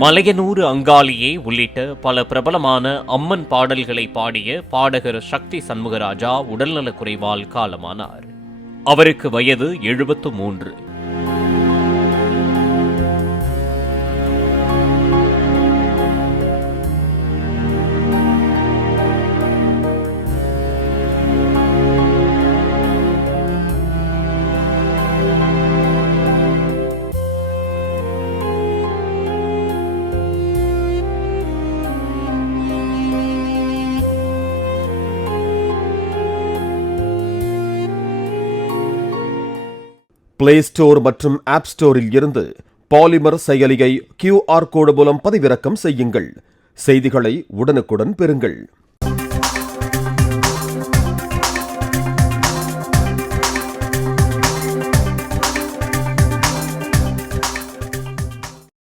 மலையனூர் அங்காளியே உள்ளிட்ட பல பிரபலமான அம்மன் பாடல்களை பாடிய பாடகர் சக்தி சண்முகராஜா உடல்நலக்குறைவால் காலமானார். அவருக்கு வயது 73. பிளே ஸ்டோர் மற்றும் ஆப் ஸ்டோரில் இருந்து பாலிமர் செயலியை QR கோடு மூலம் பதிவிறக்கம் செய்யுங்கள். செய்திகளை உடனுக்குடன் பெறுங்கள்.